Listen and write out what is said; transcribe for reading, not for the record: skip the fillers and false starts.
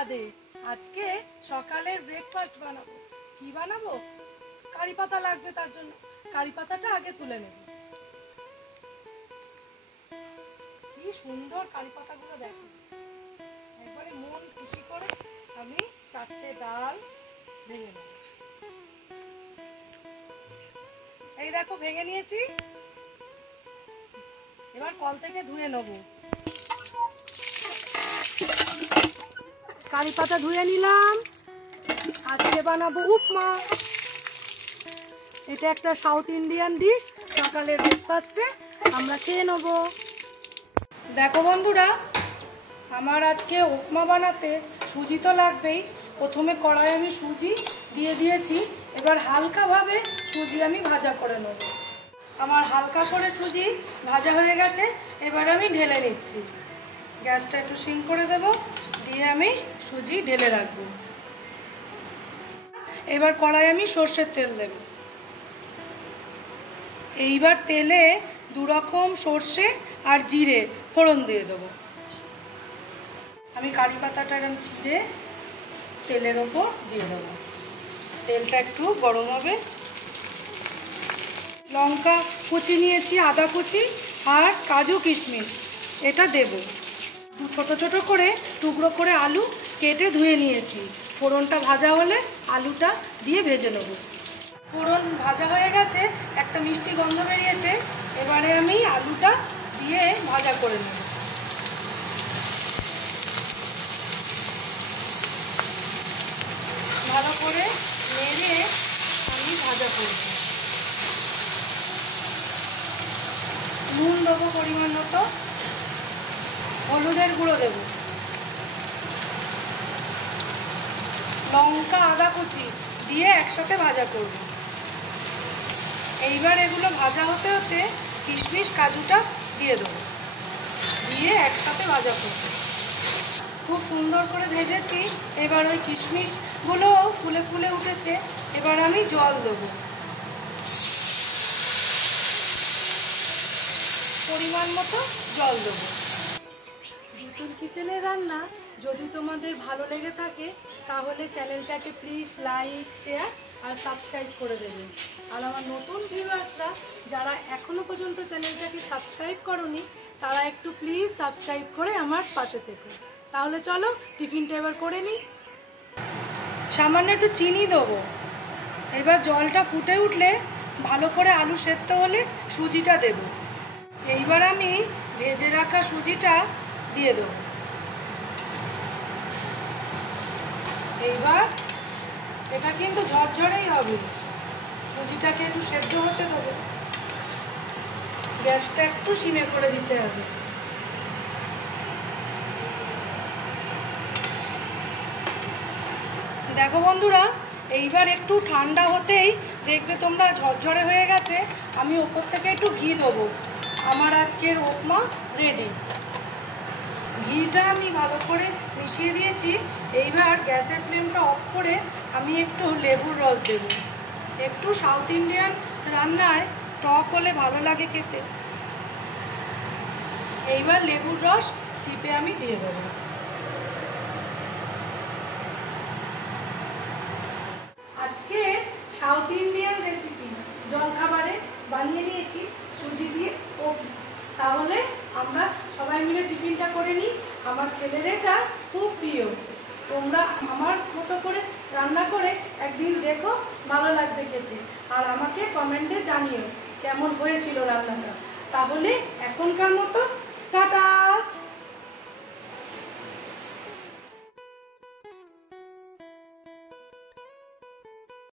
রাধে। আজকে সকালের ব্রেকফাস্ট বানাবো। কি বানাবো? কারি পাতা লাগবে, তার জন্য কারি পাতাটা আগে তুলে নেব। কি সুন্দর কারি পাতাগুলো দেখো, একবারে মন খুশি করে আমি 4টে ডাল ভেঙে নেব। এই দেখো ভেঙে নিয়েছি, এবার কল থেকে ধুয়ে নেব। কারি পাতা ধুয়ে নিলাম। আজকে বানাবো উপমা। এটা একটা সাউথ ইন্ডিয়ান ডিশ, সকালের ব্রেকফাস্টে আমরা খেয়ে নেব। দেখো বন্ধুরা, আমার আজকে উপমা বানাতে সুজি তো লাগবেই। প্রথমে কড়াই আমি সুজি দিয়ে দিয়েছি, এবার হালকাভাবে সুজি আমি ভাজা করে নেব। আমার হালকা করে সুজি ভাজা হয়ে গেছে, এবার আমি ঢেলে নিচ্ছি। গ্যাসটা একটু সিম করে দেব, দিয়ে আমি সুজি ঢেলে রাখবো। এবার কড়াই আমি সর্ষের তেল দেব। এইবার তেলে 2 রকম সর্ষে আর জিরে ফোড়ন দিয়ে দেবো। আমি কারি পাতাটা এরকম ছিঁড়ে তেলের ওপর দিয়ে দেবো। তেলটা একটু গরম হবে। লঙ্কা কুচি নিয়েছি, আদা কুচি আর কাজু কিশমিশ এটা দেব। ছোট ছোট করে টুকরো করে আলু কেটে ধুয়ে নিয়েছি। ফোড়নটা ভাজা হলে আলুটা দিয়ে ভেজে নেব। ফোড়ন ভাজা হয়ে গেছে, একটা মিষ্টি গন্ধ বেরিয়েছে। এবারে আমি আলুটা দিয়ে ভাজা করে নেব। ভালো করে নেড়ে আমি ভাজা করব। নুন দেবো পরিমাণ মতো, হলুদের গুঁড়ো দেব, লঙ্কা আদা কুচি দিয়ে একসাথে ভাজা করব। এইবার এগুলো ভাজা হতে হতে কিশমিশ কাজুটা দিয়ে দেবো, দিয়ে একসাথে ভাজা করব। খুব সুন্দর করে ভেজেছি। এবার ওই কিশমিশগুলো ফুলে ফুলে উঠেছে, এবার আমি জল দেবো। পরিমাণ মতো জল দেবো। বিটুল কিচেনের রান্না যদি তোমাদের ভালো লেগে থাকে তাহলে চ্যানেলটাকে প্লিজ লাইক, শেয়ার আর সাবস্ক্রাইব করে দেবে। আর আমার নতুন ভিউয়ার্সরা যারা এখনও পর্যন্ত চ্যানেলটাকে সাবস্ক্রাইব করোনি তারা একটু প্লিজ সাবস্ক্রাইব করে আমার পাশে থেকো। তাহলে চলো টিফিনটা এবার করে নিই। সামান্য একটু চিনি দেবো। এবার জলটা ফুটে উঠলে ভালো করে আলু সেদ্ধ হলে সুজিটা দেব। এইবার আমি ভেজে রাখা সুজিটা দিয়ে দেবো। এইবার এটা কিন্তু ঝরঝরেই হবে, সুজিটাকে একটু সেদ্ধ হতে দেবো। গ্যাসটা একটু সিমে করে দিতে হবে। দেখো বন্ধুরা, এইবার একটু ঠান্ডা হতেই দেখবে তোমরা ঝরঝরে হয়ে গেছে। আমি ওপর থেকে একটু ঘি দেবো। আমার আজকের উপমা রেডি। ঘিটা আমি ভালো করে মিশিয়ে দিয়েছি। এইবার গ্যাসের ফ্লেমটা অফ করে আমি একটু লেবুর রস দেব। একটু সাউথ ইন্ডিয়ান রান্নায় টক হলে ভালো লাগে খেতে। এইবার লেবুর রস চিপে আমি দিয়ে দেবো। আজকে সাউথ ইন্ডিয়ান রেসিপি জলখাবারে বানিয়ে নিয়েছি সুজি দিয়ে উপমা। তাহলে আমরা সবাই মিলে টিফিনটা করে নিই। আমার ছেলের এটা খুব প্রিয়। তোমরা আমার মতো করে রান্না করে একদিন দেখো, ভালো লাগবে খেতে। আর আমাকে কমেন্টে জানিও কেমন হয়েছিল রান্নাটা। তাহলে এখনকার মতো টাটা।